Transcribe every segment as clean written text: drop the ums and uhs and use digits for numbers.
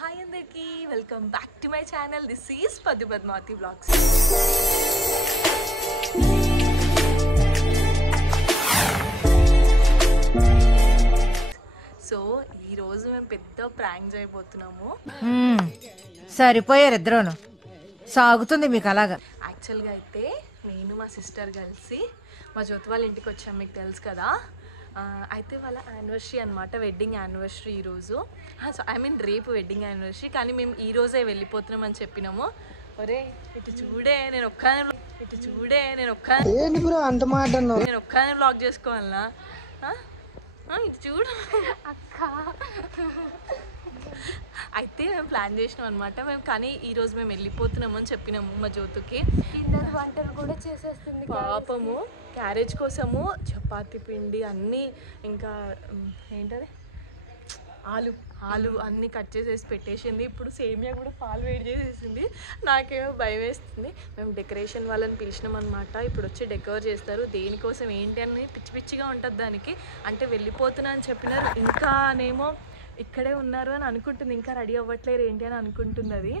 Hi అందరికీ welcome back to my channel. This is Padmavathi vlogs. So ఈరోజు మేము పెద్ద ప్రాంక్ చేయబోతున్నాము. సరిపోయారు ఇద్దరును, సాగుతుంది మీకు అలాగా. యాక్చువల్గా అయితే నేను మా సిస్టర్ కలిసి మా జ్యోతి వాళ్ళ ఇంటికి వచ్చాము, మీకు తెలుసు కదా. అయితే వాళ్ళ యానివర్సరీ అనమాట, వెడ్డింగ్ యానివర్సరీ ఈరోజు. సో ఐ మీన్ రేపు వెడ్డింగ్ యానివర్సరీ, కానీ మేము ఈరోజే వెళ్ళిపోతున్నాం అని చెప్పినాము. ఒరే ఇటు చూడే, నేను ఒక్కనే బ్లాగ్ చేసుకోవాలనా? ఇటు చూడు అక్క. అయితే మేము ప్లాన్ చేసినాం అనమాట మేము, కానీ ఈరోజు మేము వెళ్ళిపోతున్నాము అని చెప్పినాము మా జ్యోతికి. వంటలు కూడా చేసేస్తుంది పాపము. క్యారేజ్ కోసము చపాతి పిండి అన్నీ, ఇంకా ఏంటది ఆలు అన్నీ కట్ చేసేసి పెట్టేసింది. ఇప్పుడు సేమియా కూడా పాలు వేడి చేసేసింది. నాకేమో భయం వేస్తుంది. మేము డెకరేషన్ వాళ్ళని పిలిచినాం అనమాట. ఇప్పుడు వచ్చి డెకరేట్ చేస్తారు. దేనికోసం ఏంటి అని పిచ్చి పిచ్చిగా ఉంటుంది దానికి. అంటే వెళ్ళిపోతున్నా అని చెప్పినారు, ఇంకానేమో ఇక్కడే ఉన్నారు అని అనుకుంటుంది, ఇంకా రెడీ అవ్వట్లేరు ఏంటి అని అనుకుంటున్నది.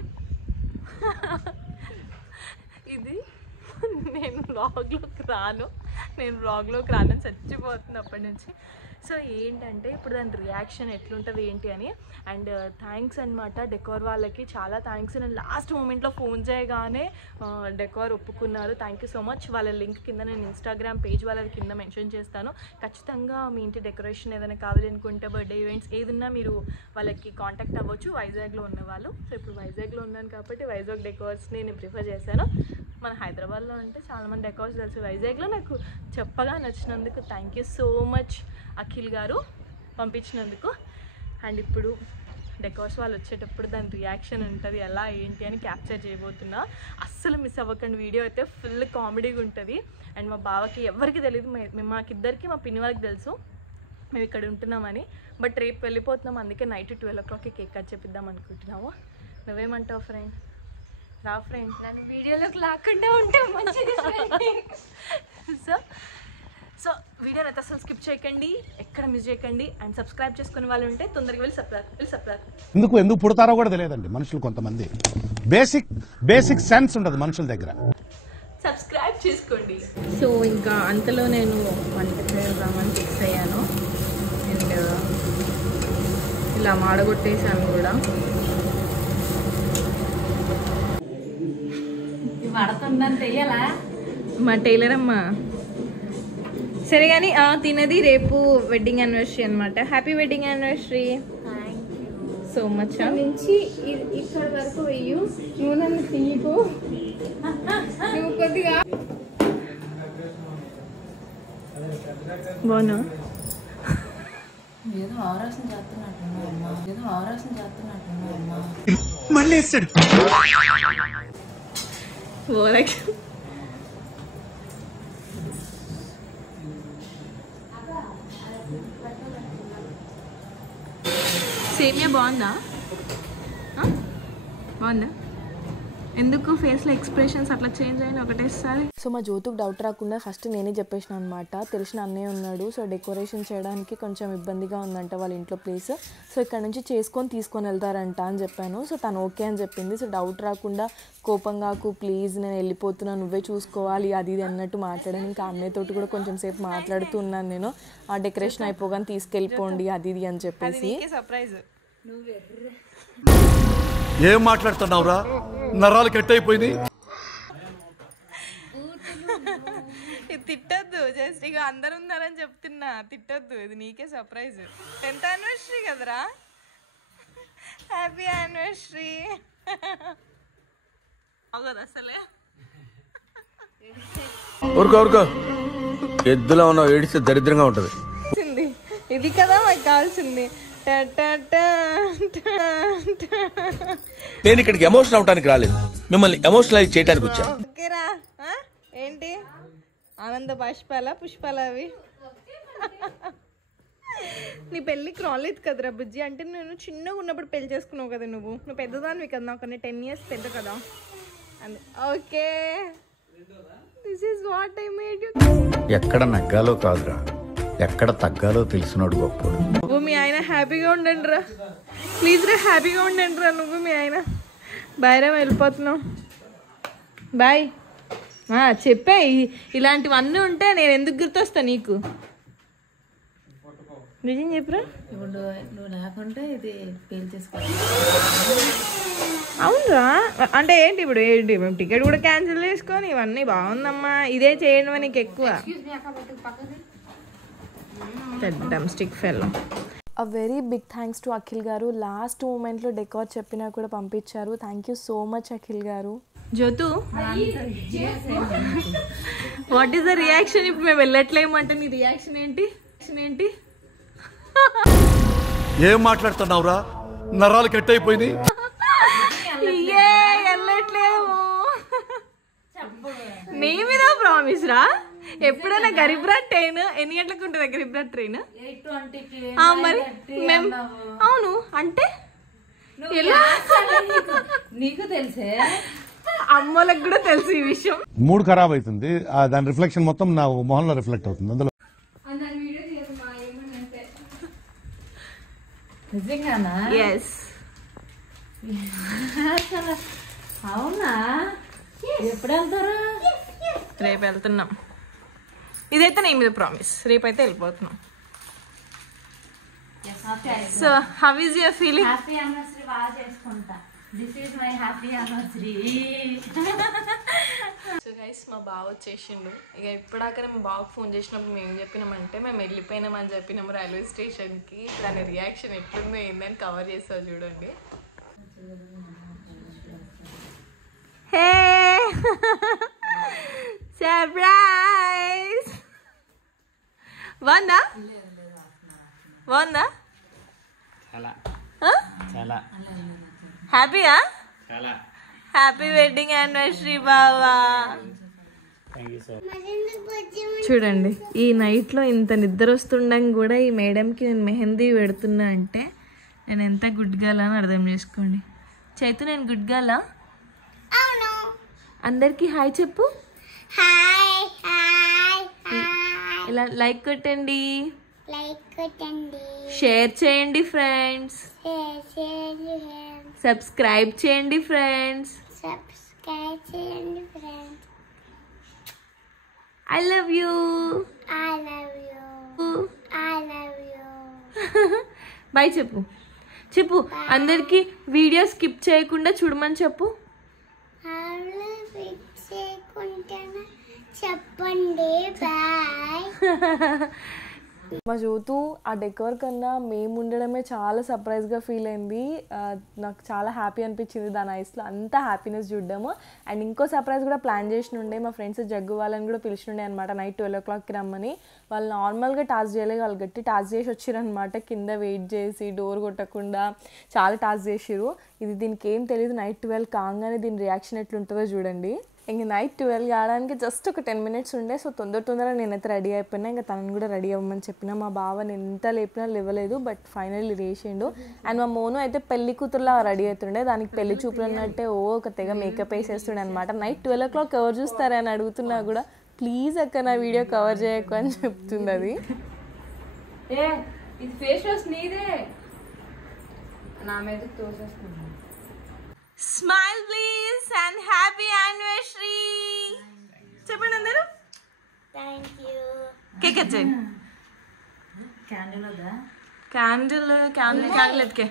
ఇది నేను వ్లాగ్లోకి రాను అని చచ్చిపోతుంది అప్పటి నుంచి. సో ఏంటంటే ఇప్పుడు దాని రియాక్షన్ ఎట్లుంటుంది ఏంటి అని. అండ్ థ్యాంక్స్ అనమాట డెకోర్ వాళ్ళకి, చాలా థ్యాంక్స్. నేను లాస్ట్ మూమెంట్లో ఫోన్ చేయగానే డెకోర్ ఒప్పుకున్నారు. Thank you so much. వాళ్ళ లింక్ కింద నేను ఇన్స్టాగ్రామ్ పేజ్ వాళ్ళ కింద మెన్షన్ చేస్తాను. ఖచ్చితంగా మీ ఇంటి డెకరేషన్ ఏదైనా కావాలి అనుకుంటే, బర్త్డే ఈవెంట్స్ ఏదున్నా మీరు వాళ్ళకి కాంటాక్ట్ అవ్వచ్చు, వైజాగ్లో ఉన్నవాళ్ళు. సో ఇప్పుడు వైజాగ్లో ఉన్నాను కాబట్టి వైజాగ్ డెకోర్స్ని నేను ప్రిఫర్ చేశాను. మన హైదరాబాద్లో అంటే చాలామంది డెకోర్స్ తెలుసు, వైజాగ్లో నాకు చెప్పగా నచ్చినందుకు thank you so much Akhil గారు పంపించినందుకు. అండ్ ఇప్పుడు డెకోర్స్ వాళ్ళు వచ్చేటప్పుడు దాని రియాక్షన్ ఉంటుంది ఎలా ఏంటి అని క్యాప్చర్ చేయబోతున్నా. అస్సలు మిస్ అవ్వకండి, వీడియో అయితే ఫుల్ కామెడీగా ఉంటుంది. అండ్ మా బావకి ఎవరికి తెలియదు, మాకిద్దరికి మా పిన్ని వాళ్ళకి తెలుసు మేము ఇక్కడ ఉంటున్నామని. బట్ రేపు వెళ్ళిపోతున్నాం, అందుకే నైట్ 12 o'clockకి కేక్ కట్ చేపిద్దాం అనుకుంటున్నాము. నువ్వేమంటావు ఫ్రెండ్? రా ఫ్రెండ్, నన్ను వీడియోలోకి లాక్కుండా ఉంటే మంచిది. సో వీడియోని అయితే అసలు స్కిప్ చేయకండి, ఎక్కడ మిస్ చేయకండి. అండ్ సబ్స్క్రైబ్ చేసుకునే వాళ్ళు ఉంటే తొందరగా వెళ్ళి సబ్స్క్రైబ్. ఎందుకు పుడతారో కూడా తెలియదండి మనుషులు, కొంతమంది బేసిక్ సెన్స్ ఉండదు మనుషుల దగ్గర. సబ్స్క్రైబ్ చేసుకోండి. సో ఇంకా అంతలో నేను వంట చేద్దామని ఫిక్స్ అయ్యాను. అండ్ ఇలా మాడగొట్టేసాను కూడా. మా టైలర్ అమ్మ సరే కానీ తినది రేపు వెడ్డింగ్ యానివర్సరీ అనమాట. Happy wedding anniversary. So much. నుంచి ఇక్కడ వరకు వెయ్యు, నువ్వు నన్ను తీయకు, నువ్వు కొద్దిగా బాగున్నా. ఏదో ఆరాసం చేస్తున్నట్టున్నా అమ్మా. మళ్ళీ వేస్తాడు. సేమియా బాగుందా? ఎందుకు ఫేస్లో ఎక్స్ప్రెషన్స్ అట్లా చేంజ్ అయినా ఒకటేసారి? సో మా జ్యోతికి డౌట్ రాకుండా ఫస్ట్ నేనే చెప్పేసిన అనమాట. తెలిసిన అన్నయ్య ఉన్నాడు, సో డెకరేషన్ చేయడానికి కొంచెం ఇబ్బందిగా ఉందంట వాళ్ళ ఇంట్లో ప్లేస్. సో ఇక్కడ నుంచి తీసుకొని వెళ్తారంట అని చెప్పాను. సో తను ఓకే అని చెప్పింది. సో డౌట్ రాకుండా కోపంగాకు ప్లీజ్ నేను వెళ్ళిపోతున్నా, నువ్వే చూసుకోవాలి అది ఇది అన్నట్టు మాట్లాడాను. ఇంకా అన్నయ్యతోటి కూడా కొంచెం సేపు మాట్లాడుతూ ఉన్నాను నేను. ఆ డెకరేషన్ అయిపోగానే తీసుకెళ్ళిపోండి అది ఇది అని చెప్పేసి. సర్ప్రైజ్. ఏం మాట్లాడుతున్నావురా? నరాలు కట్ అయిపోయింది. తిట్టద్దు, జస్ట్ ఇక అందరు ఉన్నారని చెప్తున్నా, తిట్టద్దు. ఇది నీకే సర్ప్రైజ్. 10th యానివర్సరీ కదరా. Happy anniversary. అవగదు అసలే. ఊరుకో ఎద్దులా ఉన్నావు, ఏడిస్తే దరిద్రంగా ఉంటది. ఇది కదా మాకు కావాల్సింది. నేను ఇక్కడికి ఎమోషనల్ అవడానికి రాలేదు, మిమ్మల్ని ఎమోషనలైజ్ చేయడానికి వచ్చా. ఓకేరా. ఏంటి ఆనంద పుష్పాల అవి? నీ పెళ్ళికి రాలేదు కదరా బుజ్జి. అంటే నేను చిన్నగా ఉన్నప్పుడు పెళ్లి చేసుకున్నావు కదా, నువ్వు పెద్దదానివి కదా, నాకు 10 years పెద్ద కదా. Okay, this is what I made you. ఎక్కడ నగ్గాలో కాదురా, ఎక్కడ తగ్గాలో తెలిసినోడు గొప్పడు. నువ్వు మీ ఆయన హ్యాపీగా ఉండండి రా, ప్లీజ్ రా, హ్యాపీగా ఉండండి రా నువ్వు మీ ఆయన. బాయ్ రా, వెళ్ళిపోతున్నావు, బాయ్. చెప్పే, ఇలాంటివన్నీ ఉంటే నేను ఎందుకు గుర్తొస్తా నీకు? నిజం చెప్పురా. ఇప్పుడు నువ్వు లేకుంటే ఇది పేల్ చేసుకో. అవునరా, అంటే ఏంటి ఇప్పుడు ఏంటి మేము టికెట్ కూడా క్యాన్సిల్ చేసుకొని ఇవన్నీ బాగుందమ్మా, ఇదే చేయడం నీకు ఎక్కువ. Stick fell. A very big thanks to Akhil garu. Last మూమెంట్లో డెకార్ చెప్పినా కూడా పంపించారు. Thank you so much Akhil garu. Jyothu, what is the reaction? ఇప్పుడు మేము వెళ్ళట్లేమంటే నీ రియాక్షన్ ఏంటి? ఏం మాట్లాడుతున్నావురా? నరాలు కట్ అయిపోయింది. వెళ్ళట్లేము. నీ మీద ప్రామిస్ రా. ఎప్పుడైనా గరీబ్ రాట్ ట్రైన్ ఎన్ని గంటలకు ఉంటుంది? గరీబ్ రాట్ ట్రైన్ మరి మేము అవును అంటే నీకు తెలుసే, అమ్మోళ్ళకి కూడా తెలుసు ఈ విషయం. మూడ్ ఖరాబ్ అవుతుంది, దాని రిఫ్లెక్షన్ మొత్తం నా మొహంలో రిఫ్లెక్ట్ అవుతుంది. అందులో నిజంగానా? ఎస్. అవునా? ఎప్పుడు వెళ్తారు? రేపు వెళ్తున్నాం. ఇదైతే నీ మీద ప్రామిస్, రేపైతే వెళ్ళిపోతున్నాం. So how is your feeling? Happy anniversary బాగా చేసుకుంటా. This is my happy anniversary. So guys, మా బావ వచ్చేసిండు. ఇక ఇప్పటిదాకా మా బావకు ఫోన్ చేసినప్పుడు మేము చెప్పినామంటే మేము వెళ్ళిపోయినామని చెప్పినాము రైల్వే స్టేషన్కి. దాని రియాక్షన్ ఎట్లుందో ఏందని కవర్ చేస్తావు చూడండి. హే సర్ప్రైజ్! బాగుందా? హ్యాపీయా? హ్యాపీ వెడ్డింగ్ యానివర్సరీ బావా. చూడండి, ఈ నైట్లో ఇంత నిద్ర వస్తుండగా కూడా ఈ మేడంకి నేను మెహందీ పెడుతున్నా అంటే నేను ఎంత గుడ్ గర్ల్ అని అర్థం చేసుకోండి. చైతు, నేను గుడ్ గర్లా? అందరికి హాయ్ చెప్పు. ఇలా లైక్ కొట్టండి, షేర్ చేయండి ఫ్రెండ్స్, సబ్స్క్రైబ్ చేయండి friends. I love you. Bye చెప్పు. అందరికి వీడియో స్కిప్ చేయకుండా చూడమని చెప్పు. చెప్పండి బాయ్. మా జ్యోతు ఆ డెకోర్ కన్నా మేము ఉండడమే చాలా సర్ప్రైజ్గా ఫీల్ అయింది. నాకు చాలా హ్యాపీ అనిపించింది దాని ఐస్లో అంతా హ్యాపీనెస్ చూడ్డాము. అండ్ ఇంకో సర్ప్రైజ్ కూడా ప్లాన్ చేసినుండే, మా ఫ్రెండ్స్ జగ్గు వాళ్ళని కూడా పిలిచినుండే అనమాట. నైట్ 12 o'clockకి రమ్మని. వాళ్ళు నార్మల్గా టాస్క్ చేయలేదు, వాళ్ళు గట్టి టాస్క్ చేసి వచ్చిరనమాట. కింద వెయిట్ చేసి డోర్ కొట్టకుండా చాలా టాస్క్ చేసిరు. ఇది దీనికి ఏం తెలియదు. నైట్ 12 కాగానే దీని రియాక్షన్ ఎట్లుంటుందో చూడండి. ఇంక నైట్ 12 కావడానికి జస్ట్ ఒక 10 minutes ఉండే. సో తొందరగా నేనైతే రెడీ అయిపోయినా. ఇంకా తనని కూడా రెడీ అవ్వమని చెప్పిన. మా బావని ఎంత లేపినా లేవలేదు, బట్ ఫైనల్లీ లేచిండు. అండ్ మా మోను అయితే పెళ్లి కూతురులా రెడీ అవుతుండే. దానికి పెళ్లి చూపులు అన్నట్టే ఒక తెగ మేకప్ వేసేస్తుండే అనమాట. నైట్ 12 o'clock ఎవరు చూస్తారని అడుగుతున్నా కూడా ప్లీజ్ అక్క నా వీడియో కవర్ చేయకు అని చెప్తుంది. అది ఇది ఫేస్ వాష్ నీదే, నా మీద తోసేస్తుంది. Smile please and happy anniversary చెప్పండి అందరూ. కేక్ వచ్చేయండి. క్యాండిల్ ఎత్తుకే.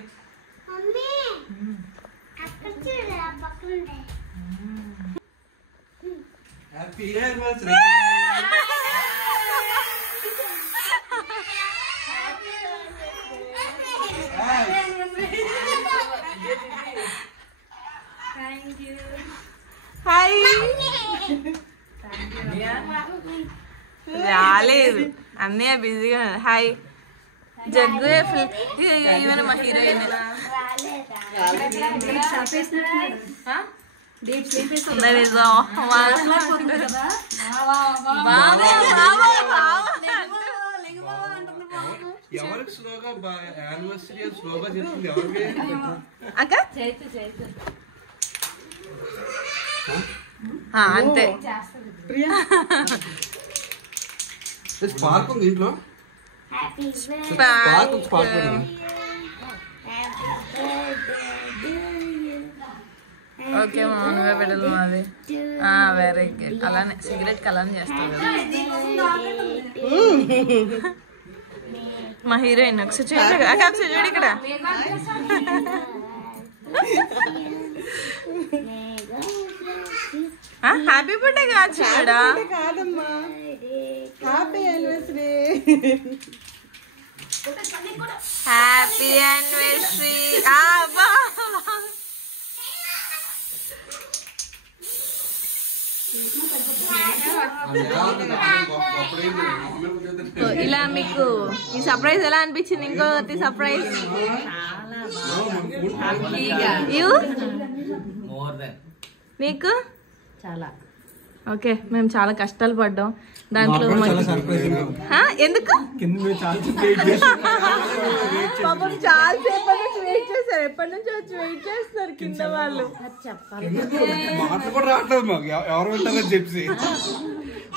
హాయ్. రాలేదు, అన్నయ్య బిజీగా. హాయ్ జగ్గు. ఈవెన్ మా హీరోయిన్ అక్క అంతే. స్పార్క్ ఉంది ఇంట్లో. ఓకే మామూలుగా పెట్టదు మాది. Very good. అలానే సిగరెట్ అలానే చేస్తాం కదా మా హీరోయిన్. ఒకసారి చూడండి ఒకసారి చూడు ఇక్కడ. హ్యాపీ బర్త్డే కావచ్చు ఇక్కడ. Happy anniversary. ఇలా మీకు ఈ సర్ప్రైజ్ ఎలా అనిపించింది? ఇంకోటి సర్ప్రైజ్ నీకు చాలా. ఓకే, మేము చాలా కష్టాలు పడ్డాం దాంట్లో. ఎందుకు పాపం చాలా సేపు నుంచి వెయిట్ చేస్తారు. ఎప్పటి నుంచో వచ్చి వెయిట్ చేస్తారు కింద వాళ్ళు.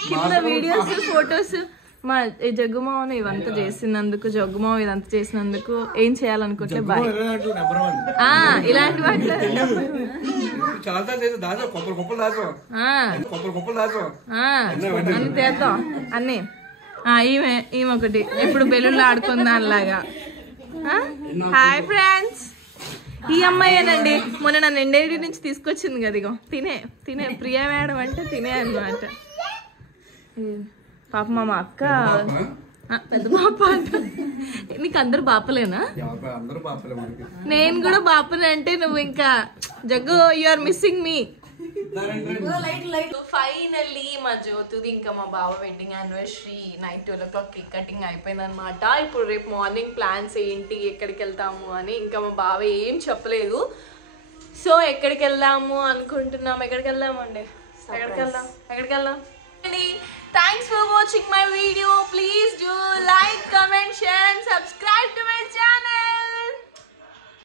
కింద వీడియోస్ ఫొటోస్ మా జగ్గుమావని ఇవంతా చేసినందుకు, జగ్గుమావ ఇదంతా చేసినందుకు ఏం చేయాలనుకోవట్లే. బాయ్. ఇలాంటి వాటిలో అన్ని చేద్దాం అన్ని. ఈమె ఒకటి ఇప్పుడు బెలూన్లో ఆడుకుంది దానిలాగా. హాయ్ ఫ్రెండ్స్, ఈ అమ్మాయేనండి మొన్న నన్ను ఎండేడి నుంచి తీసుకొచ్చింది కదా. ఇగో తినే ప్రియా మేడం అంటే తినే అన్నమాట. పాప మా అక్క పెద్ద బాప అంట. నీకు అందరు బాపలేనా? నేను కూడా బాపనే. అంటే నువ్వు ఇంకా Jaggu you are missing me. Finally మా జ్యోతిది ఇంకా మా బావ wedding anniversary night 12 o'clock cake cutting అయిపోయింది అనమాట. ఇప్పుడు రేపు మార్నింగ్ ప్లాన్స్ ఏంటి, ఎక్కడికి వెళ్తాము అని ఇంకా మా బావ ఏం చెప్పలేదు. సో ఎక్కడికి వెళ్దాము అనుకుంటున్నాం. ఎక్కడికి వెళ్దామండి? ఎక్కడికి వెళ్దాం? Thanks for watching my video. Please